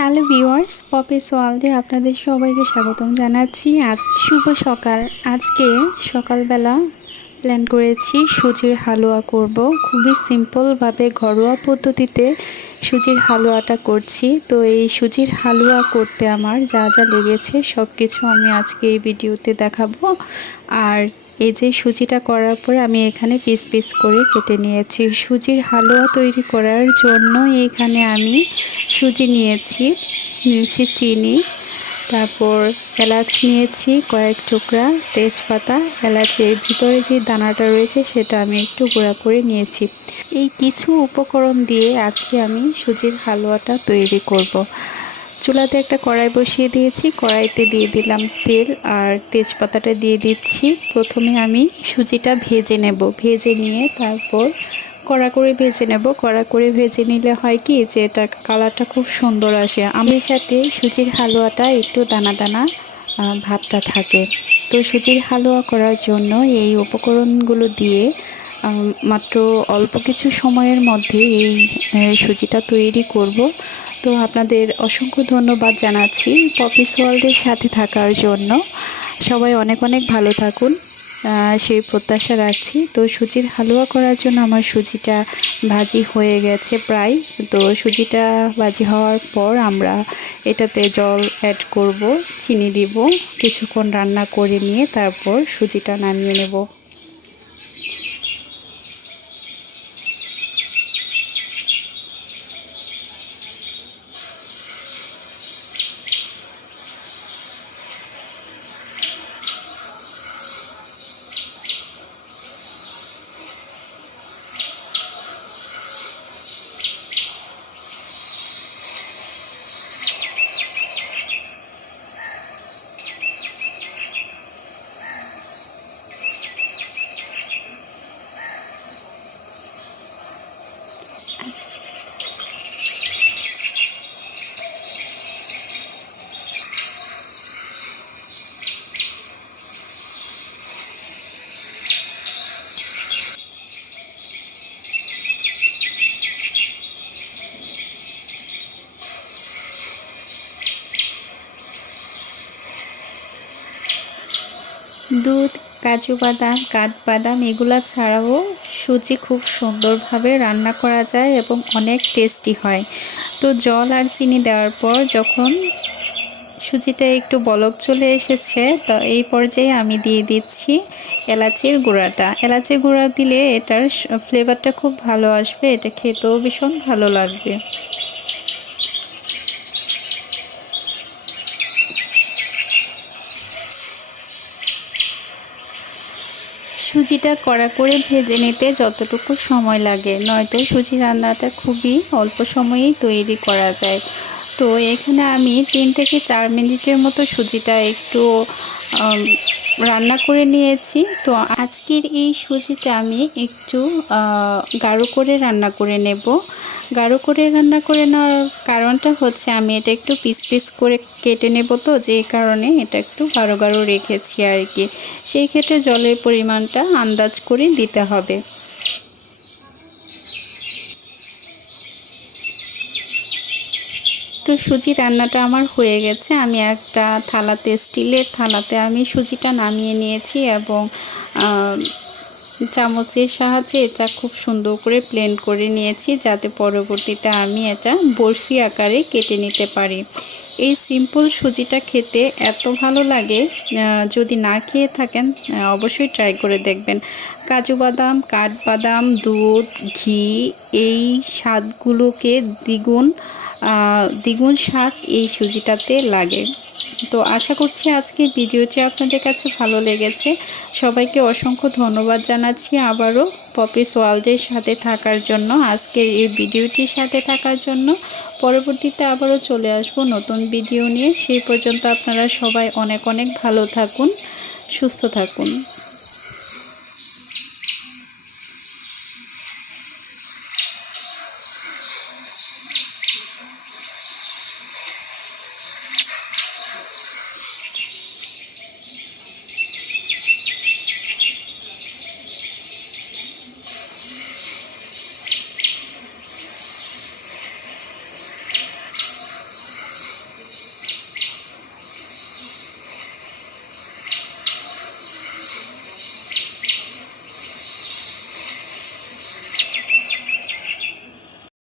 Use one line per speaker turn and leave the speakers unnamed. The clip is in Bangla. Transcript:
হ্যালো ভিউয়ার্স, পপি সোয়ালদে আপনাদের সবাইকে স্বাগতম জানাচ্ছি। আজ শুভ সকাল। আজকে সকালবেলা প্ল্যান করেছি সুজির হালুয়া করব। খুবই সিম্পলভাবে ঘরোয়া পদ্ধতিতে সুজির হালুয়াটা করছি। তো এই সুজির হালুয়া করতে আমার যা যা লেগেছে সব কিছু আমি আজকে এই ভিডিওতে দেখাবো। আর এই যে সুজিটা করার পরে আমি এখানে পিস পিস করে কেটে নিয়েছি। সুজির হালুয়া তৈরি করার জন্য এখানে আমি সুজি নিয়েছি নিয়েছি চিনি, তারপর এলাচ নিয়েছি, কয়েক টুকরা তেজপাতা, এলাচের ভিতরে যে দানাটা রয়েছে সেটা আমি একটু গুঁড়া করে নিয়েছি এই কিছু উপকরণ দিয়ে আজকে আমি সুজির হালুয়াটা তৈরি করব। চুলাতে একটা কড়াই বসিয়ে দিয়েছি, কড়াইতে দিয়ে দিলাম তেল আর তেজপাতাটা দিয়ে দিচ্ছি প্রথমে আমি সুজিটা ভেজে নেব, ভেজে নিয়ে তারপর কড়া করে ভেজে নেব। কড়া করে ভেজে নিলে হয় কি যে এটা কালারটা খুব সুন্দর আসে। আমার সাথে সুজির হালুয়াটা একটু দানা দানা ভাবটা থাকে। তো সুজির হালুয়া করার জন্য এই উপকরণগুলো দিয়ে মাত্র অল্প কিছু সময়ের মধ্যে এই সুজিটা তৈরি করব। তো আপনাদের অসংখ্য ধন্যবাদ জানাচ্ছি পপিস ওয়ার্ল্ডের সাথে থাকার জন্য। সবাই অনেক অনেক ভালো থাকুন। সেই প্রত্যাশা রাখছি। তো সুজির হালুয়া করার জন্য আমার সুজিটা ভাজি হয়ে গেছে প্রায়। তো সুজিটা ভাজি হওয়ার পর আমরা এটাতে জল অ্যাড করব, চিনি দিব, কিছুক্ষণ রান্না করে নিয়ে তারপর সুজিটা নামিয়ে নেব। দুধ, কাজু বাদাম কাঠবাদাম এগুলা ছাড়াও সুজি খুব সুন্দরভাবে রান্না করা যায় এবং অনেক টেস্টি হয়। তো জল আর চিনি দেওয়ার পর যখন সুজিটা একটু বলক চলে এসেছে, তো এই পর্যায়ে আমি দিয়ে দিচ্ছি এলাচির গুঁড়াটা। এলাচির গুঁড়া দিলে এটার ফ্লেভারটা খুব ভালো আসবে, এটা খেতেও ভীষণ ভালো লাগবে। সুজিটা কড়া করে ভেজে নিতে যতটুকু সময় লাগে। নয়তো সুজি রান্নাটা খুবই অল্প সময়েই তৈরি করা যায়। তো এখানে আমি তিন থেকে চার মিনিটের মতো সুজিটা একটু রান্না করে নিয়েছি। তো আজকের এই সুজিটা আমি একটু গাঢ় করে রান্না করে নেব। গাঢ় করে রান্না করে নেওয়ার কারণটা হচ্ছে আমি এটা একটু পিস পিস করে কেটে নেব তো, যে কারণে এটা একটু গাঢ় গাঢ় রেখেছি আর কি। সেই ক্ষেত্রে জলের পরিমাণটা আন্দাজ করে দিতে হবে। তো সুজি রান্নাটা আমার হয়ে গেছে। আমি একটা থালাতে স্টিলের থালাতে আমি সুজিটা নামিয়ে নিয়েছি এবং চামচের সাহায্যে এটা খুব সুন্দর করে প্লেন করে নিয়েছি যাতে পরবর্তীতে আমি এটা বরফি আকারে কেটে নিতে পারি। এই সিম্পল সুজিটা খেতে এত ভালো লাগে যদি না খেয়ে থাকেন অবশ্যই ট্রাই করে দেখবেন। কাজু বাদাম, কাঠবাদাম, দুধ, ঘি, এই স্বাদগুলোকে দ্বিগুণ দ্বিগুণ স্বাদ এই সুজিটাতে লাগে। তো আশা করছি আজকে ভিডিওটি আপনাদের কাছে ভালো লেগেছে। সবাইকে অসংখ্য ধন্যবাদ জানাচ্ছি আবারও পপিস ওয়ার্ল্ডের সাথে থাকার জন্য, আজকের এই ভিডিওটির সাথে থাকার জন্য। পরবর্তীতে আবারও চলে আসব নতুন ভিডিও নিয়ে। সেই পর্যন্ত আপনারা সবাই অনেক অনেক ভালো থাকুন, সুস্থ থাকুন।